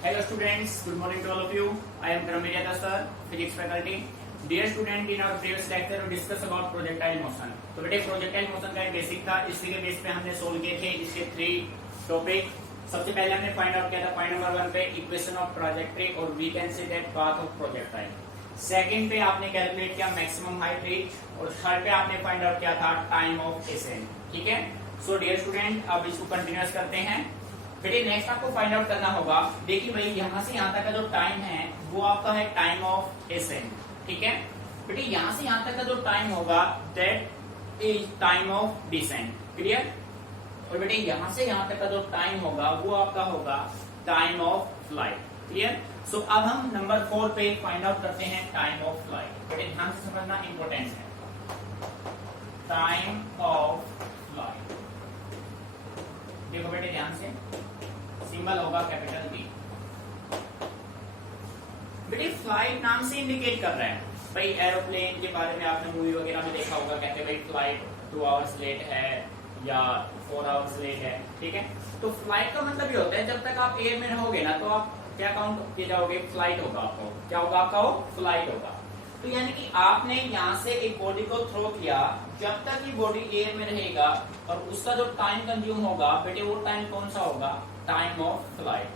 Hello students, good morning to all of you. I am Brahmendra sir, physics faculty. Dear student, in our previous lecture we discuss about projectile motion. तो बेटे projectile motion का एक basic था, इसी के base पे हमने solve किए थे इसके 3 टॉपिक. सबसे पहले हमने फाइंड आउट किया था पॉइंट नंबर 1 पे इक्वेशन ऑफ ट्रैजेक्टरी और we can say that path of projectile. Second पे आपने कैलकुलेट किया मैक्सिमम हाइट रीच और थर्ड पे आपने फाइंड आउट किया था टाइम ऑफ एसेंट. ठीक है. सो डियर स्टूडेंट, अब इसको कंटिन्यूअस करते हैं. बेटे नेक्स्ट आपको फाइंड आउट करना होगा. देखिए भाई, यहाँ से यहाँ तक का जो टाइम है वो आपका है टाइम ऑफ एसेंट. ठीक है बेटे, यहाँ से यहाँ तक का जो टाइम होगा that is time of descent. Clear. और बेटे यहाँ से यहाँ तक का जो टाइम होगा वो आपका होगा टाइम ऑफ फ्लाइट. क्लियर. सो अब हम नंबर 4 पे फाइंड आउट करते हैं टाइम ऑफ फ्लाइट. बेटे ध्यान से समझना इंपॉर्टेंट है. Time of flight. देखो बेटे ध्यान से, सिंबल होगा कैपिटल बी. बेटे फ्लाइट नाम से इंडिकेट कर रहा है. भाई एरोप्लेन के बारे में आपने मूवी वगैरह में देखा होगा, कहते हैं भाई फ्लाइट 2 आवर्स लेट है या 4 आवर्स लेट है. ठीक है. तो फ्लाइट का मतलब ये होता है जब तक आप एयर में रहोगे ना तो आप क्या काउंट किए जाओगे, फ्लाइट होगा आपको. क्या होगा आपका, वो फ्लाइट होगा. तो यानी कि आपने यहाँ से एक बॉडी को थ्रो किया, जब तक ये बॉडी एयर में रहेगा और उसका जो टाइम कंज्यूम होगा बेटे वो टाइम कौन सा होगा, टाइम ऑफ फ्लाइट.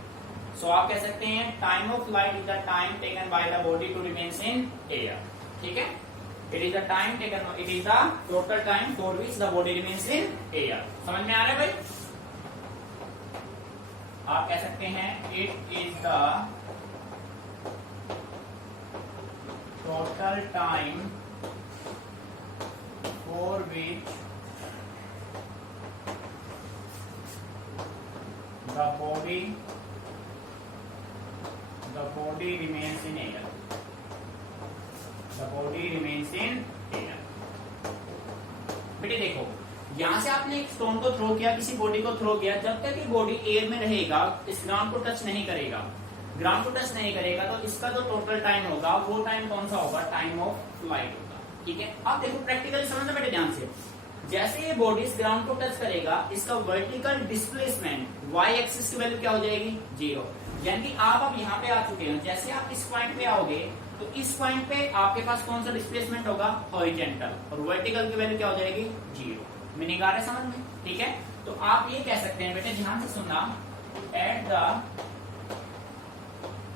सो आप कह सकते हैं time of flight is the time taken by the body to remains in air. ठीक है. It is the time taken, it is the total time for which the body remains in air. समझ में आ रहा है भाई. आप कह सकते हैं it is the total time for which the body remains in air. The body remains in air. बेटे देखो, यहां से आपने एक स्टोन को थ्रो किया, किसी बॉडी को थ्रो किया, जब तक ये बॉडी एयर में रहेगा, इस ग्राउंड को टच नहीं करेगा, ग्राउंड को टच नहीं करेगा, तो इसका जो टोटल टाइम होगा वो टाइम कौन सा होगा, टाइम ऑफ फ्लाइट होगा. ठीक है. अब देखो प्रैक्टिकली समझना बेटे ध्यान से. जैसे ये बॉडी इस ग्राउंड को टच करेगा, इसका वर्टिकल डिस्प्लेसमेंट वाई एक्सिस की वैल्यू क्या हो जाएगी, 0. यानी कि आप अब यहाँ पे आ चुके हैं. जैसे आप इस पॉइंट पे आओगे तो इस पॉइंट पे आपके पास कौन सा डिस्प्लेसमेंट होगा, हॉरिजॉन्टल, और वर्टिकल की वैल्यू क्या हो जाएगी, 0. मीनिंग आ रहा है समझ में. ठीक है. तो आप ये कह सकते हैं बेटे, ध्यान से सुनना,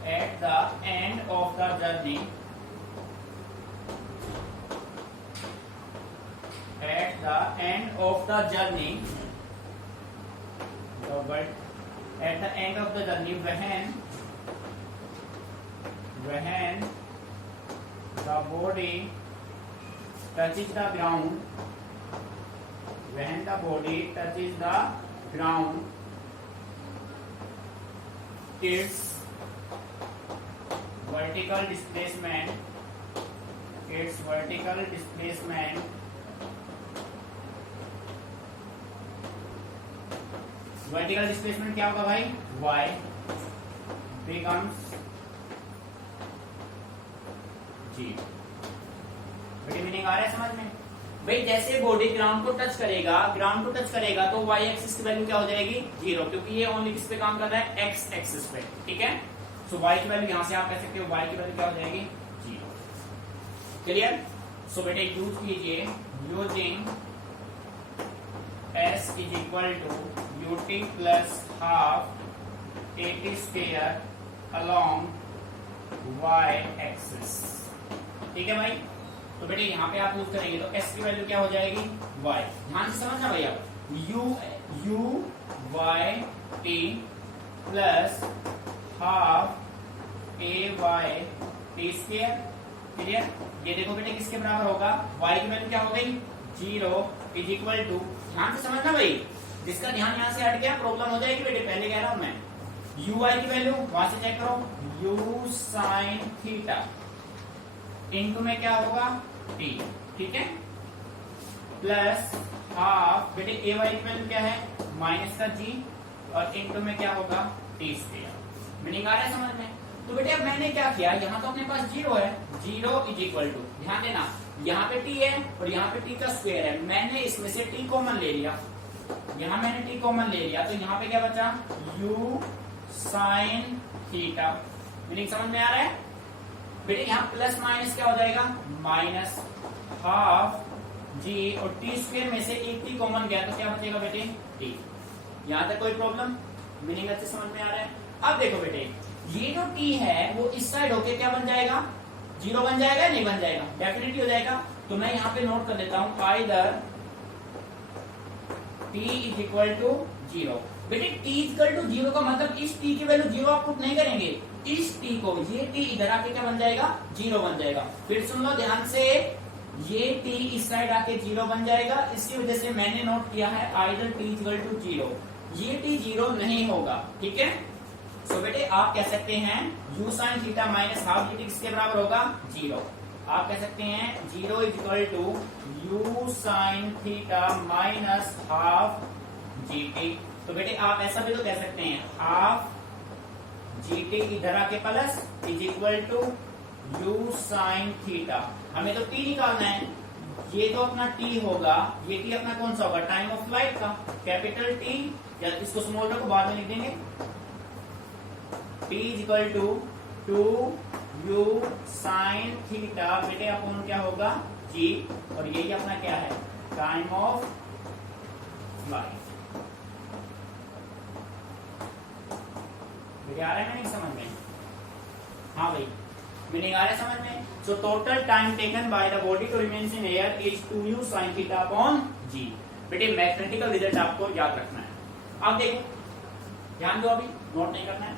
at the end of the journey, at the end of the journey, at the end of the journey, when the body touches the ground, when the body touches the ground, its vertical displacement क्या होगा भाई, y becomes 0. बड़ी meaning आ रहा है समझ में भाई. जैसे बॉडी ग्राउंड को टच करेगा तो y एक्सिस की वैल्यू क्या हो जाएगी, 0, क्योंकि ये ओनली किस पे काम कर रहा है, x एक्सिस पे. ठीक है. सो y की वैल्यू यहां से आप कह सकते हो, y की वैल्यू क्या हो जाएगी, 0. क्लियर. सो बेटे यूज कीजिए, using s is equal to ut plus half at square along y axis. ठीक है भाई. तो बेटे यहाँ पे आप यूज करेंगे तो s की वैल्यू क्या हो जाएगी, y. ध्यान से समझना भैया, u y t plus half a y t square. Clear. ये देखो बेटे किसके बराबर होगा, y की वैल्यू क्या हो गई, 0 इज इक्वल टू, ध्यान से समझना भाई, जिसका ध्यान यहाँ से हट गया प्रॉब्लम हो जाएगी बेटे. पहले कह रहा हूं मैं, u y की वैल्यू वहां से चेक करो, u साइन थीटा इनटू में क्या होगा, t. ठीक है. प्लस हाफ बेटे ए वाई की वैल्यू क्या है, माइनस का g, और इनटू में क्या होगा, टी स्क्वायर. मीनिंग आ रहा है समझ में. तो बेटे अब मैंने क्या किया, यहाँ तो अपने पास 0 है, 0 इज इक्वल टू, ध्यान देना यहाँ पे t है और यहाँ पे t का स्क्वायर है. मैंने इसमें से t कॉमन ले लिया, यहाँ मैंने t कॉमन ले लिया, तो यहाँ पे क्या बचा, u साइन थीटा। मीनिंग समझ में आ रहा है बेटे? यहाँ प्लस माइनस क्या हो जाएगा, माइनस हाफ जी, और टी स्क्वायर में से एक टी कॉमन गया तो क्या बचेगा बेटे, टी। यहां तक कोई प्रॉब्लम? मीनिंग अच्छे समझ में आ रहा है? अब देखो बेटे, ये जो टी है वो इस साइड होके क्या बन जाएगा, जीरो बन जाएगा, नहीं बन जाएगा, डेफिनेटली हो जाएगा। तो मैं यहाँ पे नोट कर देता हूं, either t is equal to zero. बेटे t इक्वल टू जीरो का मतलब इस t की वैल्यू जीरो आप पुट नहीं करेंगे, इस t को, ये t इधर आके क्या बन जाएगा, जीरो बन जाएगा। फिर सुन लो ध्यान से, ये t इस साइड आके जीरो बन जाएगा, इसी वजह से मैंने नोट किया है either t equal to zero. ये t जीरो नहीं होगा, ठीक है। सो बेटे आप कह सकते हैं u sine theta minus half g किसके बराबर होगा, जीरो। आप कह सकते हैं zero is equal to u sine theta minus half g t. तो बेटे आप ऐसा भी तो कह सकते हैं, हाफ जी टी इधर आके plus is equal to u sine theta. हमें तो t निकालना है, ये तो अपना t होगा, ये t अपना कौन सा होगा, टाइम ऑफ फ्लाइट का, कैपिटल T, या इसको स्मॉल रखो बाद में लिख देंगे, t is equal to 2u sine theta बेटे अपॉन क्या होगा, g, और यही अपना क्या है, टाइम ऑफ फ्लाइट। बेटे आ रहा है नहीं समझ में? हाँ भाई मीनिंग आ रहा है समझ में? So total time taken by the body to remain in air is 2u sine theta upon g। बेटे मैथमेटिकल रिजल्ट आपको याद रखना है। अब देखो ध्यान दो, अभी नोट नहीं करना है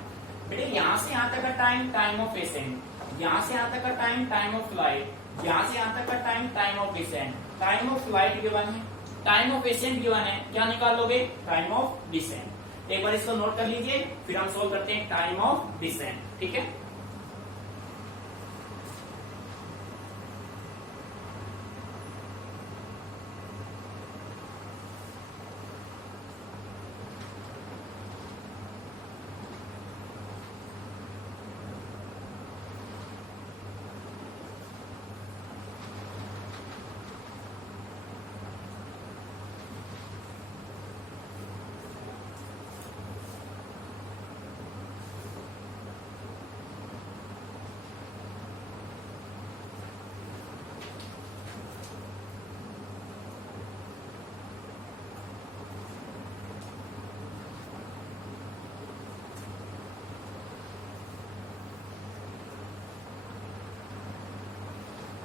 बेटे। यहां से यहां तक का टाइम, टाइम ऑफ एसेंट, यहां से यहां तक का टाइम, टाइम ऑफ फ्लाइट, यहां से यहां तक का time, time of descent. Time of flight given है, टाइम ऑफ एसेंट गिवन है, क्या निकाल लोगे, टाइम ऑफ डिसेंट। एक बार इसको नोट कर लीजिए, फिर हम सोल्व करते हैं टाइम ऑफ डिसेंट, ठीक है।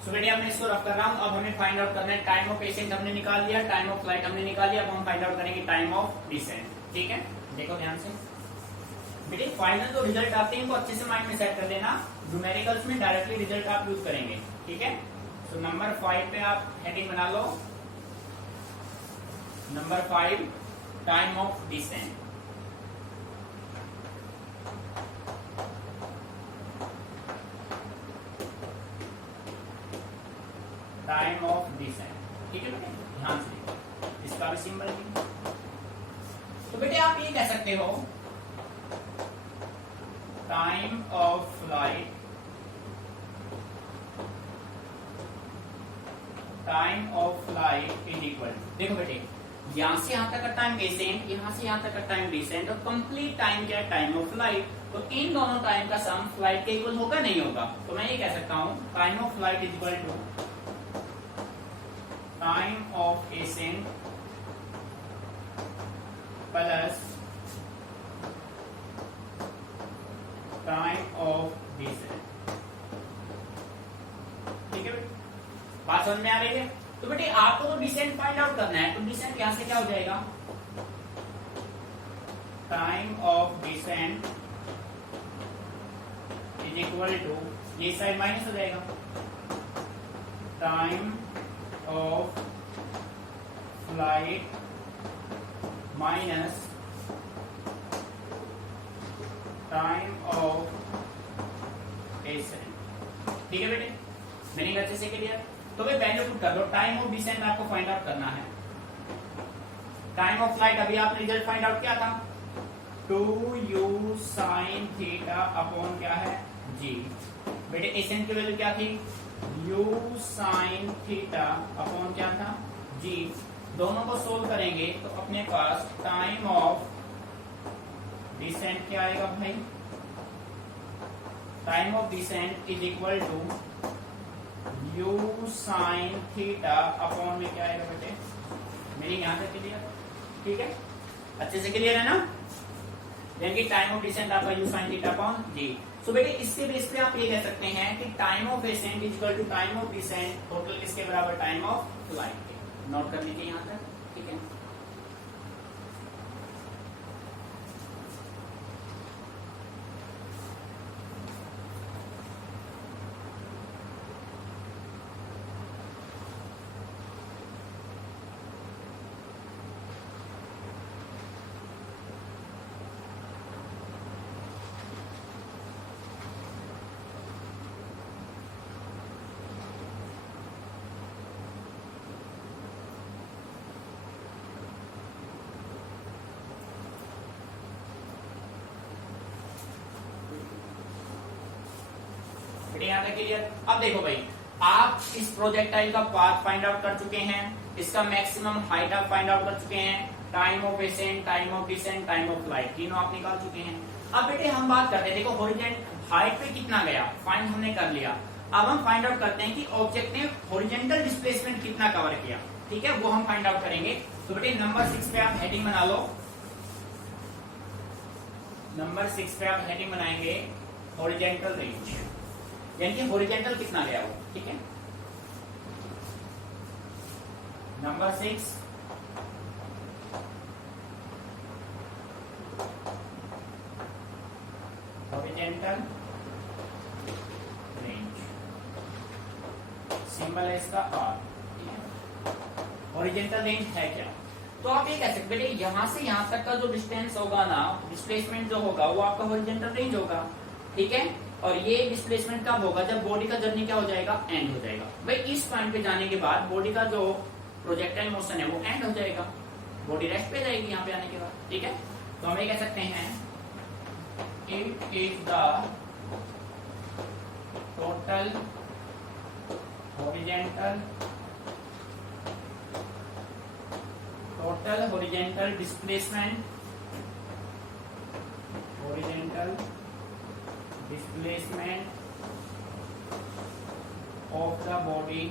सो बेटे मैं इसको रफ कर रहा हूं। अब हमें फाइंड आउट करना है टाइम ऑफ एसेंट हमने निकाल लिया, टाइम ऑफ फ्लाइट हमने निकाल लिया, अब हम फाइंड आउट करेंगे टाइम ऑफ डिसेंट, ठीक है। देखो ध्यान से बेटे, फाइनल जो रिजल्ट आते हैं वो अच्छे से माइंड में सेट कर लेना, न्यूमेरिकल्स में डायरेक्टली रिजल्ट आप यूज करेंगे, ठीक है। सो नंबर 5 पे आप हेडिंग बना लो, number 5 time of descent. Time of descent, ठीक है बेटे, ध्यान से देखो, इसका भी सिंबल है। तो बेटे आप ये कह सकते हो time of flight, time of flight is equal, देखो बेटे यहां से यहां तक का टाइम एसेंट, यहां से यहां तक का टाइम डिसेंट, और कंप्लीट टाइम क्या है, टाइम ऑफ फ्लाइट। तो इन दोनों टाइम का सम फ्लाइट के इक्वल होगा नहीं होगा, तो मैं ये कह सकता हूं time of flight is equal to time of ascent plus time of descent, ठीक है बेटे, बात समझ में आ रही है। तो बेटे आपको तो डिसेंट फाइंड आउट करना है, तो डिसेंट यहां से क्या हो जाएगा, time of descent is equal to, ये साइड माइनस हो जाएगा, time of flight minus time of ascent, ठीक है बेटे, मीनिंग अच्छे से क्लियर। तो भाई वैल्यू पुट कर दो, टाइम ऑफ डिसेंट आपको फाइंड आउट करना है, टाइम ऑफ फ्लाइट अभी आपने रिजल्ट फाइंड आउट किया था, 2u साइन थीटा अपॉन क्या है, g। बेटे एसेंट की वैल्यू क्या थी, u साइन थीटा अपॉन क्या था, g। दोनों को सोल्व करेंगे तो अपने पास टाइम ऑफ डिसेंट क्या आएगा भाई, time of descent is equal to U sine theta upon में क्या आएगा बेटे, मेरी यहां तक क्लियर, ठीक है, अच्छे से क्लियर है ना। यानी कि टाइम ऑफ डिसेंट आपका यू साइन थीटा अपॉन जी। सो बेटे इसके बेस पे आप ये कह सकते हैं कि time of ascent is equal to time of descent total किसके बराबर, टाइम ऑफ फ्लाइट के। नोट कर लीजिए यहां तक, ठीक है। यहाँ तक क्लियर। अब देखो भाई, आप इस प्रोजेक्टाइल का पाथ फाइंड आउट कर चुके हैं, इसका मैक्सिमम हाइट आप फाइंड आउट कर चुके हैं, time of ascent, time of descent, time of flight, तीनों आप निकाल चुके हैं। अब बेटे हम बात करते हैं, देखो हॉरिजॉन्टल हाइट पे कितना गया फाइंड हमने कर लिया। अब हम फाइंड आउट करते हैं कि ऑब्जेक्ट ने हॉरिजॉन्टल डिस्प्लेसमेंट कितना कवर किया, ठीक है, वो हम फाइंड आउट करेंगे। तो बेटे नंबर 6 पे आप हेडिंग बना लो, नंबर 6 पे आप हेडिंग बनाएंगे हॉरिजॉन्टल रेंज, यानी कि हॉरिजॉन्टल कितना गया वो, ठीक है। नंबर 6 हॉरिजॉन्टल रेंज, सिंबल है इसका आर, ठीक है। हॉरिजॉन्टल रेंज है क्या, तो आप ये कह सकते बेटे यहां से यहां तक का जो डिस्टेंस होगा ना, डिस्प्लेसमेंट जो होगा वो आपका हॉरिजॉन्टल रेंज होगा, ठीक है। और ये डिस्प्लेसमेंट कब होगा, जब बॉडी का जर्नी क्या हो जाएगा, एंड हो जाएगा। भाई इस पॉइंट पे जाने के बाद बॉडी का जो प्रोजेक्टाइल मोशन है वो एंड हो जाएगा, बॉडी रेस्ट पे जाएगी यहाँ पे आने के बाद, ठीक है। तो हम ये कह सकते हैं it is the total horizontal displacement, displacement of the body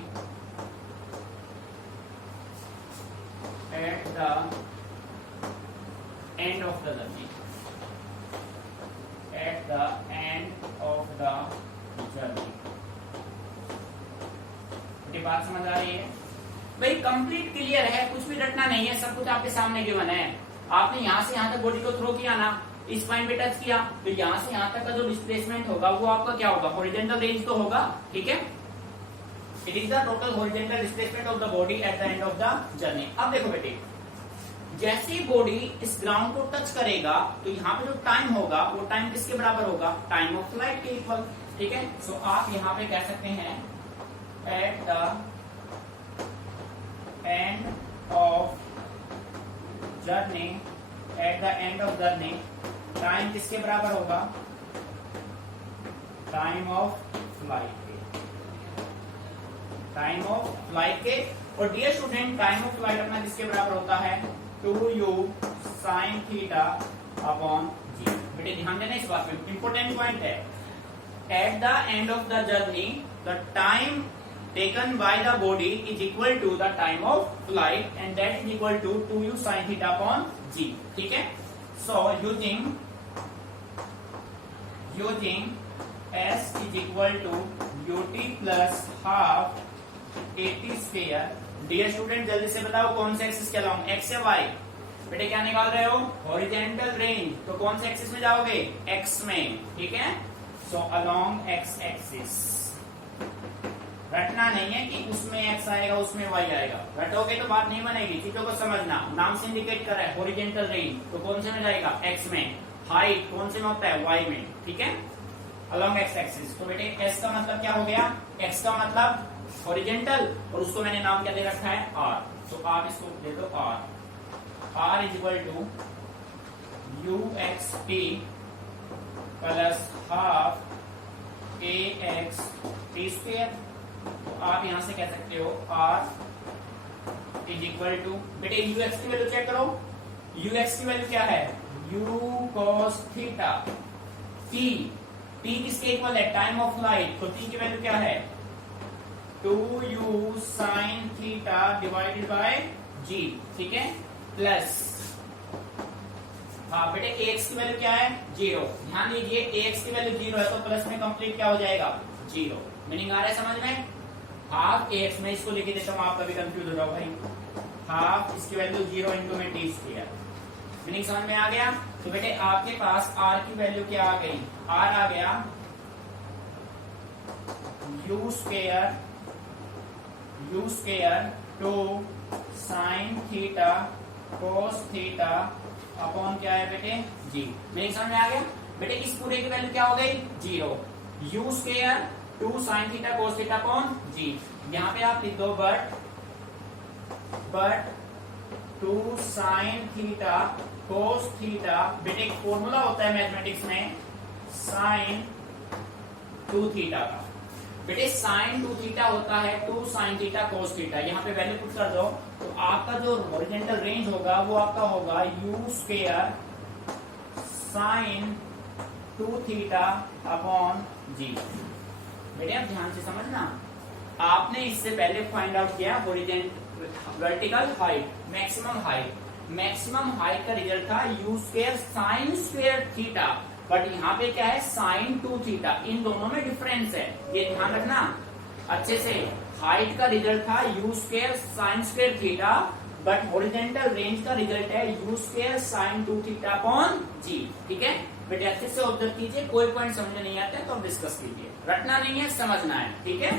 at the end of the journey, at the end of the journey। ये बात समझ आ रही है भाई, कंप्लीट क्लियर है, कुछ भी रटना नहीं है, सब कुछ आपके सामने गिवन है। आपने यहां से यहां तक बॉडी को थ्रो किया ना, इस पॉइंट पे टच किया, तो यहां से यहां तक का जो डिस्प्लेसमेंट होगा वो आपका क्या होगा, हॉरिजॉन्टल रेंज तो होगा, ठीक है। It is the total horizontal displacement of the body at the end of the journey. अब देखो बेटे, जैसे ही बॉडी इस ग्राउंड को टच करेगा तो यहाँ पे जो टाइम होगा वो टाइम किसके बराबर होगा, टाइम ऑफ फ्लाइट के इक्वल, ठीक है। सो आप यहाँ पे कह सकते हैं at the end of journey, at the end of journey time किसके बराबर होगा, टाइम ऑफ फ्लाइट के, टाइम ऑफ फ्लाइट के। और dear student time of flight अपना किसके बराबर होता है, 2u sin थीटा अपॉन जी। बेटे ध्यान देना इस बात पे, इंपॉर्टेंट पॉइंट है। At the end of the journey the time taken by the body is equal to the time of flight and that is equal to 2u sin theta upon g, ठीक है। So using s is equal to ut plus half at square। Dear student जल्दी से बताओ कौन से axis के along, x या Y. बेटे क्या निकाल रहे हो, हॉरिजॉन्टल रेंज, तो कौन से एक्सिस में जाओगे, एक्स में, ठीक है। सो अलोंग एक्स एक्सिस, रटना नहीं है कि उसमें एक्स आएगा उसमें वाई आएगा, रटोगे तो बात नहीं बनेगी, चीजों को समझना। नाम से इंडिकेट कर रहा है हॉरिजॉन्टल रेंज, तो कौन से में जाएगा, एक्स में। हाइट कौन से में होता है, वाई में, ठीक है, अलोंग एक्स एक्सिस। तो बेटे एस का मतलब क्या हो गया, एक्स का मतलब हॉरिजॉन्टल, और उसको मैंने नाम क्या दे रखा है, आर। तो आप इसको दे दो R is equal to U X T plus half A X T square. तो आप यहां से कह सकते हो आर इज इक्वल टू, बेटे यूएक्स की वैल्यू चेक करो, यूएक्स की वैल्यू क्या है, u cos थीटा। t किसके इक्वल है? Time of light. तो t की वैल्यू क्या है? 2u sin theta divided by g, ठीक है, प्लस, हाँ बेटे ax की वैल्यू क्या है? 0। ध्यान दीजिए ax की वैल्यू 0 है तो प्लस में कंप्लीट क्या हो जाएगा? 0। मीनिंग आ रहा है समझ में? हाफ ax, में इसको लिख देता हूं, आप कभी कंफ्यूज हो जाओ भाई। हाफ इसकी वैल्यू 0 इंटू में टी स्क्वायर। मीनिंग समझ में आ गया? तो बेटे आपके पास r की वैल्यू क्या आ गई? r आ गया u square 2 sine theta cos theta upon क्या है बेटे? g। मीनिंग समझ में आ गया? बेटे इस पूरे की वैल्यू क्या हो गई? 0। u square 2 sine theta cos theta upon g। यहाँ पे आप लिख दो but 2 sine theta cos theta. बेटे एक फॉर्मूला होता है मैथमेटिक्स में साइन 2 थीटा का। बेटे साइन 2 थीटा होता है 2 साइन थीटा cos थीटा। यहाँ पे वैल्यू पुट कर दो तो आपका जो हॉरिजॉन्टल रेंज होगा वो आपका होगा u square sign 2 theta upon g। बेटे आप ध्यान से समझना, आपने इससे पहले फाइंड आउट किया वर्टिकल हाइट, मैक्सिमम हाइट का रिजल्ट था u square sine square theta, but यहाँ पे क्या है? Sign 2 theta. इन दोनों में डिफरेंस है, ये ध्यान रखना अच्छे से। हाइट का रिजल्ट था u square sine square theta, but horizontal range का रिजल्ट है u square sign 2 theta upon g। ठीक है बेटे, अच्छे से ऑब्जर्व कीजिए, कोई पॉइंट समझ में नहीं आता है तो डिस्कस कीजिए, रटना नहीं है, समझना है, ठीक है।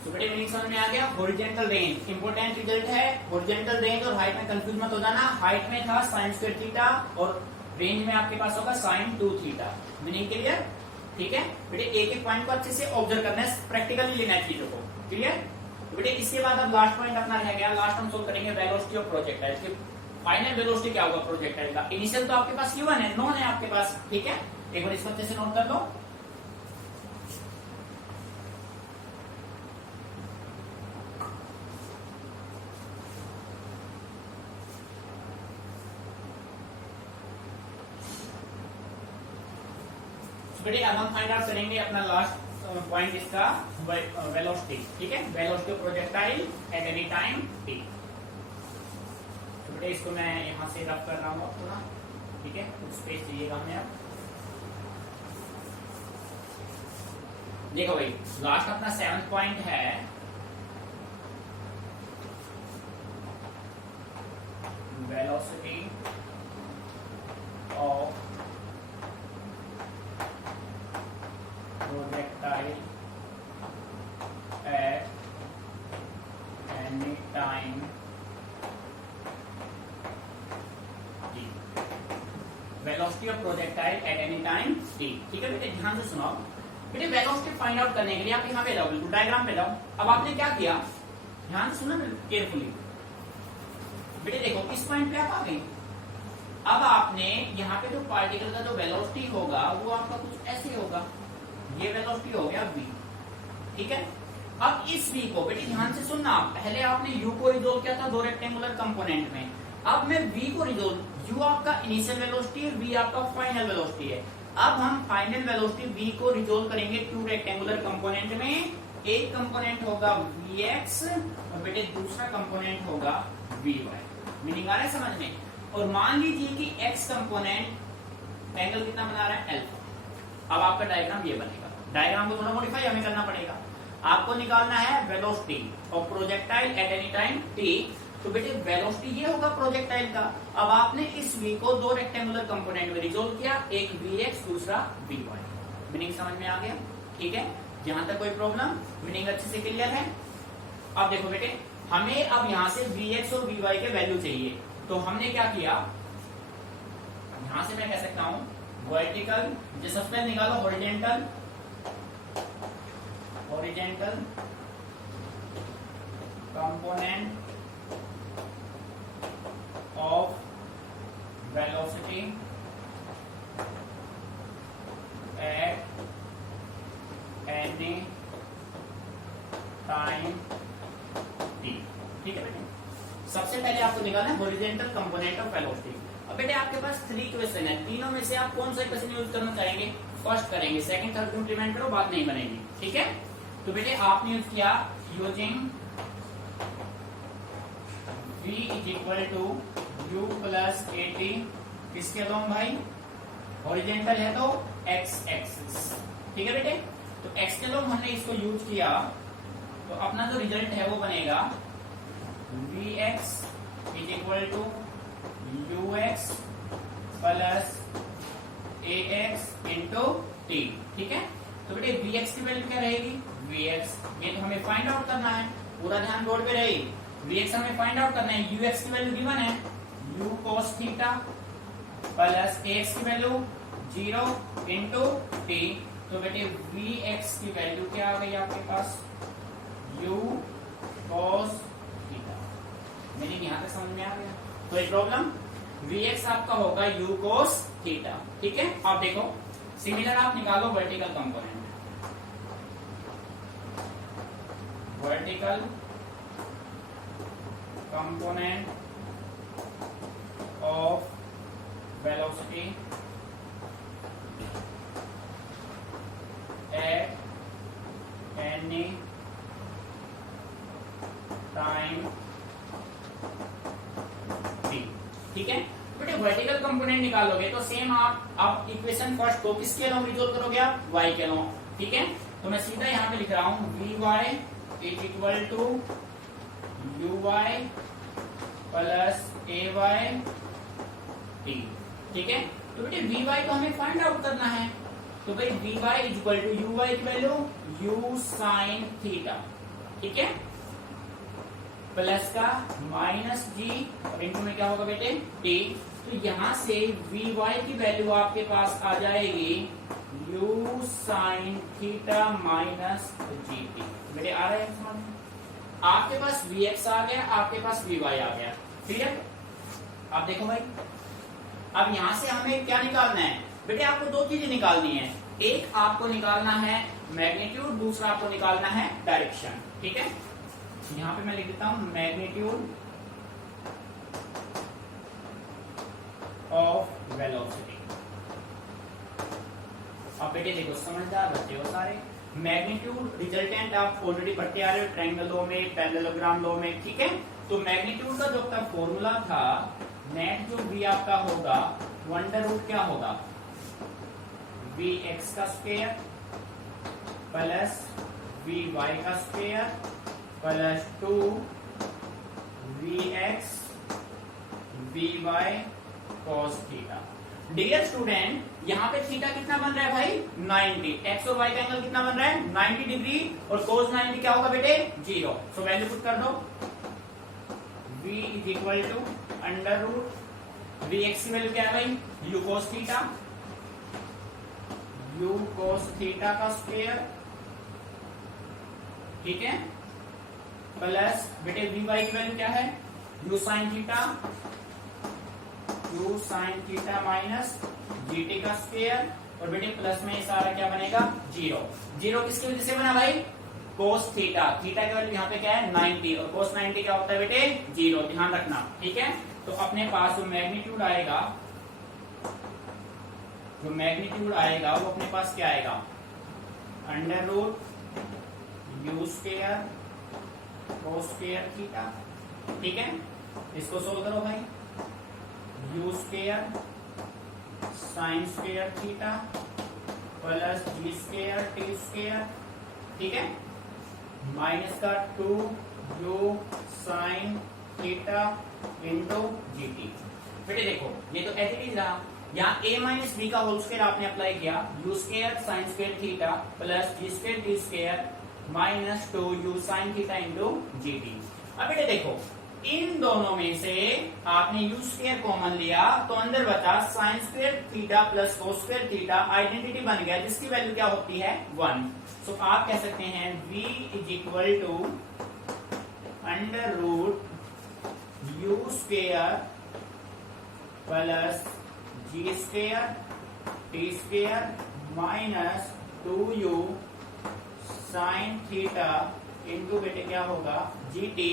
तो बेटे मीनिंग समझ में आ गया? हॉरिजॉन्टल रेंज इंपोर्टेंट रिजल्ट है। हॉरिजॉन्टल रेंज और हाइट में कंफ्यूज मत हो जाना। हाइट में था साइन स्क्वायर थीटा और रेंज में आपके पास होगा साइन 2 थीटा। Meaning clear? ठीक है बेटे, एक एक पॉइंट को अच्छे से ऑब्जर्व करना है, प्रैक्टिकली लेना है चीजों को, क्लियर? तो बेटे इसके बाद अब लास्ट पॉइंट अपना रह गया, लास्ट हम सोल्व करेंगे velocity of projectile. Final velocity क्या होगा प्रोजेक्टाइल का? इनिशियल तो आपके पास u1 है, नोन है आपके पास, ठीक है। एक बार इसको अच्छे से नोट कर लो। बेटे अब हम फाइंड आउट करेंगे अपना लास्ट पॉइंट इसका वेलोसिटी, ठीक है, velocity of projectile at any time t। तो बेटे इसको मैं यहां से रफ कर रहा हूं थोड़ा, ठीक है, कुछ स्पेस चाहिएगा हमें। अब देखो भाई, लास्ट अपना 7th पॉइंट है velocity of projectile at any time t। Velocity of projectile at any time t, ठीक है बेटे, ध्यान से सुनाओ। बेटे वेलोसिटी फाइंड आउट करने के लिए आप यहाँ पे लाओ, बिल्कुल डायग्राम पे लाओ। अब आपने क्या किया, ध्यान से सुना केयरफुली। बेटे देखो इस पॉइंट पे आप आ गए। अब आपने यहाँ पे जो पार्टिकल का जो वेलोसिटी होगा वो आपका कुछ ऐसे होगा, ये वेलोसिटी हो गया v, ठीक है। अब इस v को बेटे ध्यान से सुनना, पहले आपने u को रिजोल्व किया था 2 रेक्टेंगुलर कंपोनेंट में, अब मैं v को रिजोल्व, u आपका इनिशियल वेलोसिटी है, v आपका फाइनल वेलोसिटी है। अब हम फाइनल वेलोसिटी v को रिजोल्व करेंगे 2 रेक्टेंगुलर कंपोनेंट में। एक कंपोनेंट होगा vx और बेटे दूसरा कंपोनेंट होगा vy। मीनिंग आ रहा है समझ में? और मान लीजिए कि x कंपोनेंट एंगल कितना बना रहा है? अल्फा। अब आपका डायग्राम ये बनेगा। डायग्राम को थोड़ा मॉडिफाई हमें करना पड़ेगा। आपको निकालना है velocity of projectile at any time t। तो बेटे वेलोसिटी ये होगा प्रोजेक्टाइल का। अब आपने इस v को 2 रेक्टेंगुलर कंपोनेंट में रिजोल्व किया, एक vx दूसरा vy। मीनिंग समझ में आ गया? ठीक है, यहाँ तक कोई प्रॉब्लम? मीनिंग अच्छे से क्लियर है? अब देखो बेटे, हमें अब यहाँ से Vx और Vy के वैल्यू चाहिए, तो हमने क्या किया, यहां से मैं कह सकता हूं वर्टिकल, जो सबसे पहले निकालो horizontal component of velocity at any time t। ठीक है बेटे, सबसे पहले आपको निकालना है हॉरिजेंटल कंपोनेंट ऑफ वेलोसिटी। अब बेटे आपके पास 3 क्वेश्चन है, तीनों में से आप कौन सा क्वेश्चन यूज करना चाहेंगे? फर्स्ट करेंगे, सेकंड थर्ड को इंप्लीमेंट करो, बात नहीं बनेगी। ठीक है, तो बेटे आपने यूज किया using v equal to u plus at, किसके अलोंग भाई? हॉरिजेंटल है तो x एक्सिस। ठीक है बेटे, तो x के अलोंग हमने इसको यूज किया, तो अपना जो रिजल्ट है वो बनेगा vx equal to ux plus ax into t। ठीक है, तो बेटे vx की वैल्यू क्या रहेगी? vx, ये तो हमें फाइंड आउट करना है, पूरा ध्यान बोर्ड पे रहेगी। vx हमें फाइंड आउट करना है, ux की वैल्यू गिवन है u cos theta plus ax की वैल्यू 0 इंटू t। तो बेटे vx की वैल्यू क्या आ गई आपके पास? u cos theta. मीनिंग यहां तक समझ में आ गया? कोई प्रॉब्लम? vx आपका होगा u cos थीटा। ठीक है, आप देखो सिमिलर आप निकालो vertical component, vertical component of velocity at any time t। ठीक है बेटे, वर्टिकल कंपोनेंट निकालोगे तो सेम आप इक्वेशन फर्स्ट को किसके अलोंग रिजोल्व करोगे? आप y के अलोंग। ठीक है, तो मैं सीधा यहाँ पे लिख रहा हूं vy is equal to uy plus ay t। ठीक है, तो बेटे vy को हमें फाइंड आउट करना है, तो भाई vy is equal to uy की वैल्यू u sin थीटा। ठीक है, प्लस का माइनस g और इंटू में क्या होगा बेटे? t। तो यहां से vy की वैल्यू आपके पास आ जाएगी u sin theta minus gt। बेटे आ रहा है समझ में? आपके पास vx आ गया, आपके पास vy आ गया। ठीक है, अब देखो भाई, अब यहां से हमें क्या निकालना है? बेटे आपको दो चीजें निकालनी है, एक आपको निकालना है मैग्नीट्यूड, दूसरा आपको निकालना है डायरेक्शन। ठीक है, यहां पे मैं लिख देता हूं मैग्नीट्यूड ऑफ वेलोसिटी। अब बेटे देखो समझदार बच्चे हो सारे, मैग्नीट्यूड रिजल्टेंट आप ऑलरेडी पढ़ते आ रहे हो ट्रायंगल लॉ में, पैरेललोग्राम लॉ में। ठीक है, तो मैग्नीट्यूड का जो आपका फॉर्मूला था, नेट जो v आपका होगा वो अंडर रूट क्या होगा? vx का स्क्वायर प्लस vy का square plus 2 vx vy cos theta. Dear student, यहाँ पे थीटा कितना बन रहा है भाई? 90। एक्स और वाई का एंगल कितना बन रहा है? 90 डिग्री, और cos 90 क्या होगा बेटे? 0। सो वैल्यू पुट कर दो, v is equal to under root vx की वैल्यू क्या है भाई? u cos theta, u cos theta का स्क्वायर। ठीक है, प्लस बेटे vy की वैल्यू क्या है? u sin theta, u sin theta minus gt का स्क्वायर, और बेटे प्लस में सारा क्या बनेगा? 0। 0 किसकी वजह से बना भाई? cos theta. थीटा की वैल्यू यहाँ पे क्या है? 90, और cos 90 क्या होता है बेटे? 0। ध्यान रखना। ठीक है, तो अपने पास जो मैग्नीट्यूड आएगा, वो अपने पास क्या आएगा? Under root u square cos square theta. ठीक है, इसको सोल्व करो भाई, u square sine square theta plus g square t square. ठीक है, माइनस का 2u sine theta into gt। बेटे देखो, ये तो ऐसे ही रहा, यहाँ a माइनस बी का होल स्क्वायर आपने अप्लाई किया, U square sine square theta plus G square T square minus 2u sine theta into G T. अब बेटे देखो, इन दोनों में से आपने यू स्क्वायर कॉमन लिया तो अंदर बचा sign square theta plus cos square theta, identity बन गया जिसकी वैल्यू क्या होती है 1। सो आप कह सकते हैं v is equal to under root U square plus G square T square minus 2u sine theta into बेटे क्या होगा जी टी,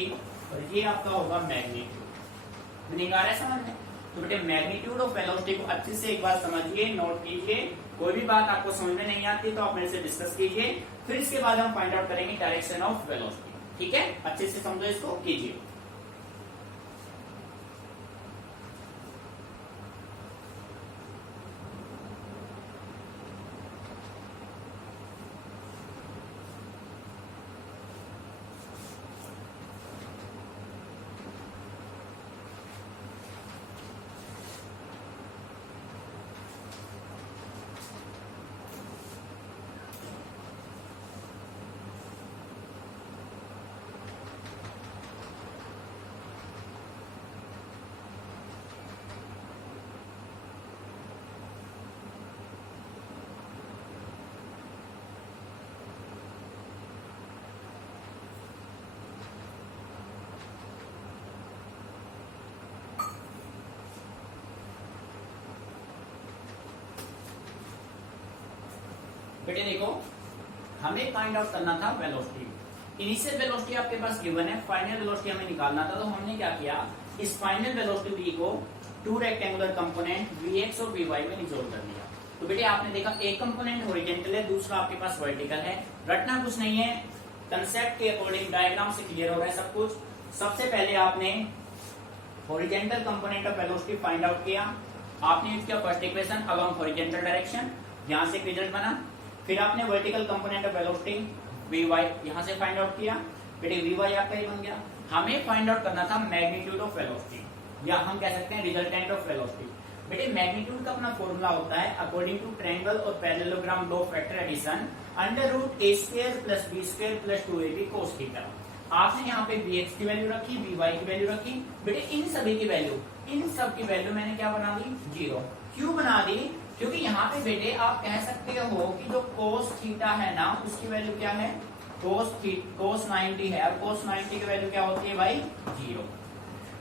और ये आपका होगा मैग्नीट्यूड। मीनिंग आ रहा है समझ में? तो बेटे मैग्नीट्यूड ऑफ वेलोसिटी को अच्छे से एक बार समझिए, नोट कीजिए। कोई भी बात आपको समझ में नहीं आती तो आप मेरे से डिस्कस कीजिए, फिर इसके बाद हम फाइंड आउट करेंगे डायरेक्शन ऑफ वेलोसिटी। ठीक है, अच्छे से समझो, इसको कीजिए। बेटे देखो, हमें फाइंड आउट करना था वेलोसिटी। इनिशियल वेलोसिटी आपके पास गिवन है, फाइनल वेलोसिटी हमें निकालना था। तो हमने क्या किया, इस फाइनल वेलोसिटी v को टू रेक्टेंगुलर कंपोनेंट vx और vy में डिसॉल्व कर दिया। तो बेटे आपने देखा एक कंपोनेंट हॉरिजॉन्टल है, दूसरा आपके पास वर्टिकल है। रटना कुछ नहीं है, कंसेप्ट के अकॉर्डिंग डायग्राम से क्लियर हो रहा है सब कुछ। सबसे पहले आपने horizontal component of velocity find out किया। आपने यूज किया first equation along horizontal direction, यहां से एक रिजल्ट बना। फिर आपने vertical component of velocity vy यहां से फाइंड आउट किया, बेटे vy आपका ये बन गया। हमें फाइंड आउट करना था मैग्नीट्यूड ऑफ वेलोसिटी, या हम कह सकते हैं रिजल्टेंट ऑफ वेलोसिटी। बेटे मैग्नीट्यूड का अपना फॉर्मूला होता है अकॉर्डिंग टू ट्रायंगल और parallelogram law of vector addition, under root a square plus b square plus 2ab cos theta. आपने यहाँ पे vx की वैल्यू रखी, vy की वैल्यू रखी। बेटे इन सभी की वैल्यू, इन सब की वैल्यू मैंने क्या बना दी 0। क्यों बना दी? क्योंकि यहाँ पे बेटे आप कह सकते हो कि जो cos थीटा है ना, उसकी वैल्यू क्या है cos 90 है, और cos 90 की वैल्यू क्या होती है भाई 0।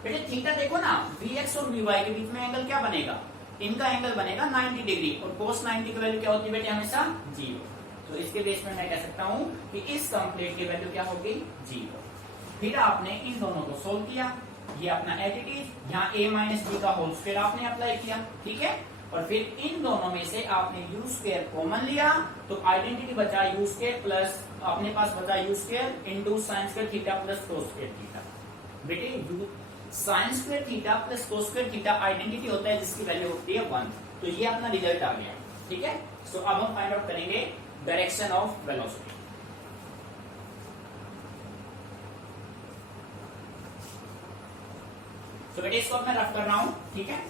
बेटे थीटा देखो ना, vx और vy के बीच में एंगल क्या बनेगा, इनका एंगल बनेगा 90 डिग्री, और cos 90 की वैल्यू क्या होती है बेटे हमेशा 0। तो इसके बेस में मैं कह सकता हूं कि इस कंप्लीट की वैल्यू क्या होगी 0। फिर आपने इन दोनों को सोल्व किया, ये अपना एज इट इज, यहाँ a माइनस बी का होल स्क्वायर आपने अप्लाई किया, ठीक है। और फिर इन दोनों में से आपने यू स्क्वायर कॉमन लिया, तो आइडेंटिटी बचा यू स्क्वायर प्लस अपने पास बचा u square into sine square theta plus cos square theta. बेटे u sine square theta plus cos square theta identity होता है जिसकी वैल्यू होती है 1। तो ये अपना रिजल्ट आ गया, ठीक है। सो अब हम फाइंड आउट करेंगे डायरेक्शन ऑफ वेलोसिटी। तो बेटे इसको मैं रफ कर रहा हूं, ठीक है।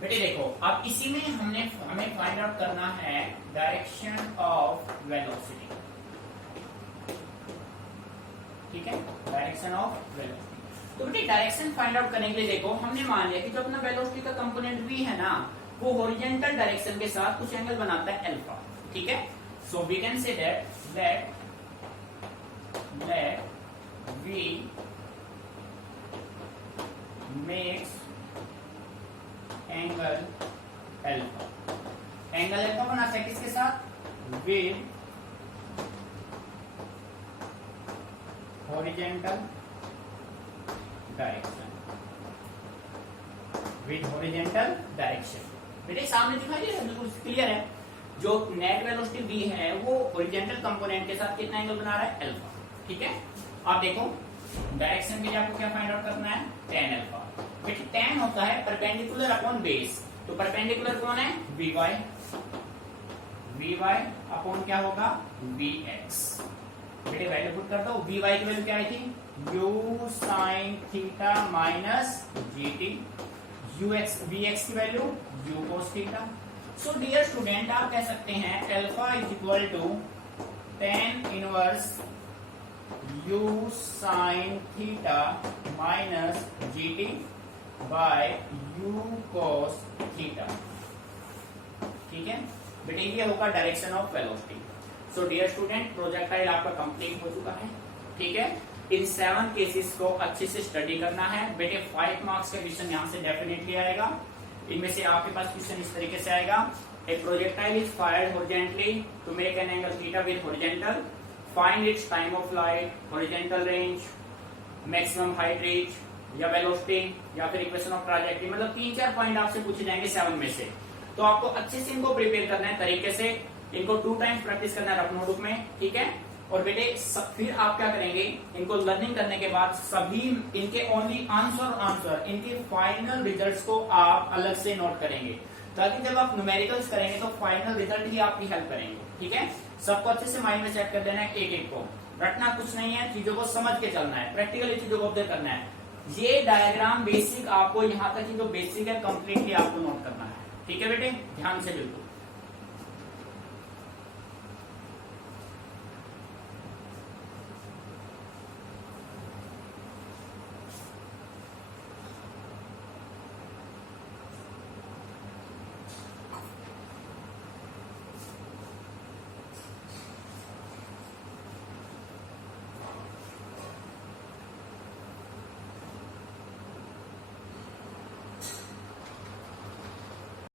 बेटे देखो, अब इसी में हमें फाइंड आउट करना है डायरेक्शन ऑफ वेलोसिटी, ठीक है, डायरेक्शन ऑफ वेलोसिटी। तो बेटे डायरेक्शन फाइंड आउट करने के लिए देखो, हमने मान लिया कि जो अपना वेलोसिटी का कंपोनेंट v है ना, वो हॉरिजॉन्टल डायरेक्शन के साथ कुछ एंगल बनाता है अल्फा, ठीक है। So we can say that v makes angle alpha. Angle alpha बनाता है किसके साथ, with horizontal direction, with horizontal direction. बेटे सामने दिखाई दे रहा है, बिल्कुल क्लियर है। जो नेट वेलोसिटी v है वो हॉरिजॉन्टल कंपोनेंट के साथ कितना एंगल बना रहा है अल्फा, ठीक है। आप देखो डायरेक्शन के लिए आपको क्या फाइंड आउट करना है, tan अल्फा। बेटे tan होता है परपेंडिकुलर अपॉन बेस, तो परपेंडिकुलर कौन है, vy, vy अपॉन क्या होगा, vx। बेटे वैल्यू पुट कर दो, vy की वैल्यू क्या आई थी, u sin theta minus gt, ux vx की value u cos theta. So dear student आप कह सकते हैं alpha is equal to tan inverse u sin theta minus gt by u cos theta. ठीक है बेटे, ये होगा direction of velocity. So dear student projectile आपका कंप्लीट हो चुका है। ठीक है, इन 7 केसेस को अच्छे से स्टडी करना है बेटे। 5 मार्क्स का क्वेश्चन यहाँ से डेफिनेटली आएगा। इनमें से आपके पास क्वेश्चन इस तरीके से आएगा, a projectile is fired horizontally to make an angle theta with horizontal, find its time of flight, horizontal range, maximum height reach या वेलोसिटी या फिर इक्वेशन ऑफ ट्रैजेक्टरी। मतलब 3-4 पॉइंट आपसे पूछे जाएंगे 7 में से। तो आपको अच्छे से इनको प्रिपेयर करना है तरीके से, इनको 2 टाइम्स प्रैक्टिस करना है रफ नोटबुक में। ठीक है, और बेटे फिर आप क्या करेंगे, इनको लर्निंग करने के बाद सभी इनके ओनली आंसर इनके फाइनल रिजल्ट्स को आप अलग से नोट करेंगे, ताकि जब आप न्यूमेरिकल्स करेंगे तो फाइनल रिजल्ट ही आपकी हेल्प करेंगे। ठीक है, सबको अच्छे से माइंड में सेट कर देना है, एक एक को रटना कुछ नहीं है, चीजों को समझ के चलना है, प्रैक्टिकली चीजों को ऑब्जर्व करना है। ये डायग्राम बेसिक आपको यहाँ तक जो बेसिक है कंप्लीटली आपको नोट करना है। ठीक है बेटे, ध्यान से बिल्कुल।